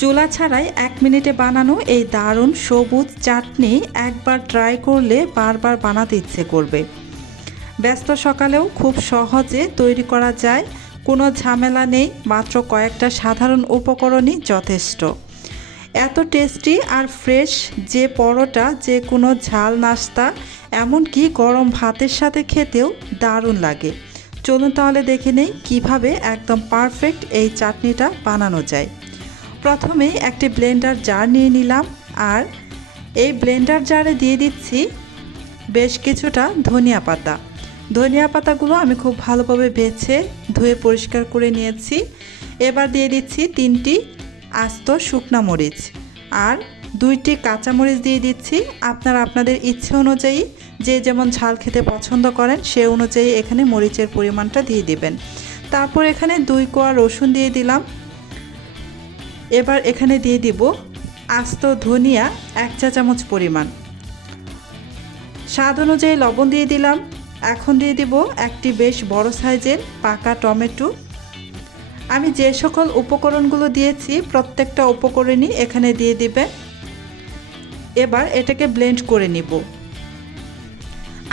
চুলা ছাড়াই 1 মিনিটে বানানো এই দারুণ সবুজ চাটনি একবার ট্রাই করলে বারবার বানাতে ইচ্ছে করবে। ব্যস্ত সকালেও খুব সহজে তৈরি করা যায়, কোনো ঝামেলা নেই, মাত্র কয়েকটা সাধারণ উপকরণই যথেষ্ট। এত টেস্টি আর ফ্রেশ যে পরোটা, যে কোনো ঝাল নাস্তা, এমনকি গরম ভাতের সাথে খেতেও দারুণ লাগে। চলুন তাহলে দেখে নেই কীভাবে একদম পারফেক্ট এই চাটনিটা বানানো যায়। প্রথমেই একটি ব্লেন্ডার জার নিয়ে নিলাম, আর এই ব্লেন্ডার জারে দিয়ে দিচ্ছি বেশ কিছুটা ধনিয়া পাতা। ধনিয়া পাতাগুলো আমি খুব ভালোভাবে বেছে ধুয়ে পরিষ্কার করে নিয়েছি। এবার দিয়ে দিচ্ছি 3টি আস্ত শুকনা মরিচ আর 2টি কাঁচামরিচ দিয়ে দিচ্ছি। আপনারা আপনাদের ইচ্ছে অনুযায়ী যে যেমন ঝাল খেতে পছন্দ করেন সে অনুযায়ী এখানে মরিচের পরিমাণটা দিয়ে দিবেন। তারপর এখানে 2 কোয়া রসুন দিয়ে দিলাম। এবার এখানে দিয়ে দিব আস্ত ধনিয়া 1 চা চামচ পরিমাণ, স্বাদ অনুযায়ী লবণ দিয়ে দিলাম। এখন দিয়ে দিব একটি বেশ বড় সাইজের পাকা টমেটো। আমি যে সকল উপকরণগুলো দিয়েছি প্রত্যেকটা উপকরণই এখানে দিয়ে দিবেন। এবার এটাকে ব্লেন্ড করে নিব।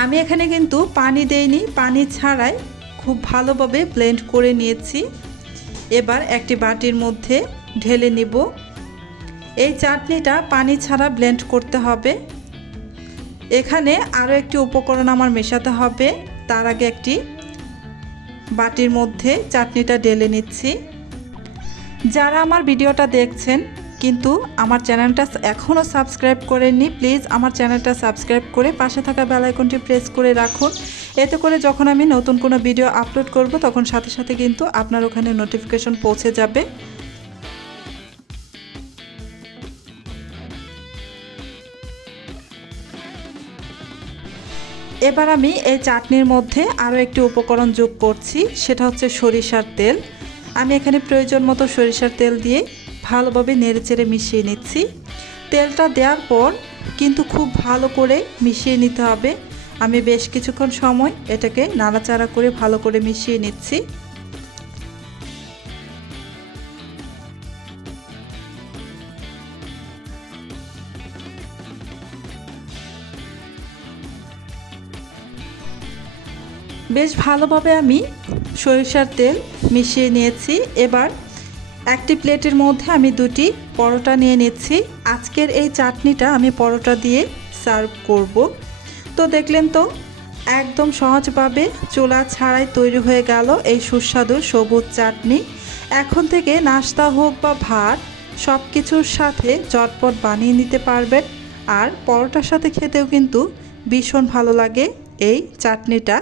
আমি এখানে কিন্তু পানি দেইনি, পানি ছাড়াই খুব ভালোভাবে ব্লেন্ড করে নিয়েছি। এবার একটি বাটির মধ্যে ঢেলে নিব। এই চাটনিটা পানি ছাড়া ব্লেন্ড করতে হবে। এখানে আরও একটি উপকরণ আমার মেশাতে হবে, তার আগে একটি বাটির মধ্যে চাটনিটা ঢেলে নিচ্ছি। যারা আমার ভিডিওটা দেখছেন কিন্তু আমার চ্যানেলটা এখনও সাবস্ক্রাইব করেননি, প্লিজ আমার চ্যানেলটা সাবস্ক্রাইব করে পাশে থাকা বেল আইকনটি প্রেস করে রাখুন। এতে করে যখন আমি নতুন কোনো ভিডিও আপলোড করব তখন সাথে সাথে কিন্তু আপনার ওখানে নোটিফিকেশন পৌঁছে যাবে। এবার আমি এই চাটনির মধ্যে আরও একটি উপকরণ যোগ করছি, সেটা হচ্ছে সরিষার তেল। আমি এখানে প্রয়োজন মতো সরিষার তেল দিয়ে ভালোভাবে নেড়েচেড়ে মিশিয়ে নিচ্ছি। তেলটা দেওয়ার পর কিন্তু খুব ভালো করে মিশিয়ে নিতে হবে। আমি বেশ কিছুক্ষণ সময় এটাকে নাড়াচাড়া করে ভালো করে মিশিয়ে নিচ্ছি। বেশ ভালোভাবে আমি সরিষার তেল মিশিয়ে নিয়েছি। এবার একটি প্লেটের মধ্যে আমি 2টি পরোটা নিয়ে নিচ্ছি। আজকের এই চাটনিটা আমি পরোটা দিয়ে সার্ভ করব। তো দেখলেন তো, একদম সহজভাবে চুলা ছাড়াই তৈরি হয়ে গেল এই সুস্বাদু সবুজ চাটনি। এখন থেকে নাস্তা হোক বা ভাত সব কিছুর সাথে চটপট বানিয়ে নিতে পারবেন। আর পরোটার সাথে খেতেও কিন্তু ভীষণ ভালো লাগে এই চাটনিটা।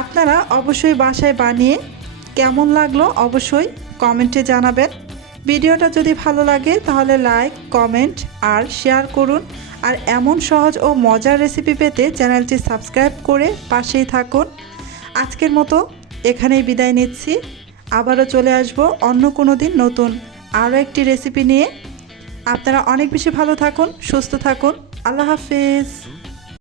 আপনারা অবশ্যই বাসায় বানিয়ে কেমন লাগলো অবশ্যই কমেন্টে জানাবেন। ভিডিওটা যদি ভালো লাগে তাহলে লাইক, কমেন্ট আর শেয়ার করুন। আর এমন সহজ ও মজার রেসিপি পেতে চ্যানেলটি সাবস্ক্রাইব করে পাশেই থাকুন। আজকের মতো এখানেই বিদায় নিচ্ছি। আবারও চলে আসব অন্য কোনো দিন নতুন আরও একটি রেসিপি নিয়ে। আপনারা অনেক বেশি ভালো থাকুন, সুস্থ থাকুন। আল্লাহ হাফেজ।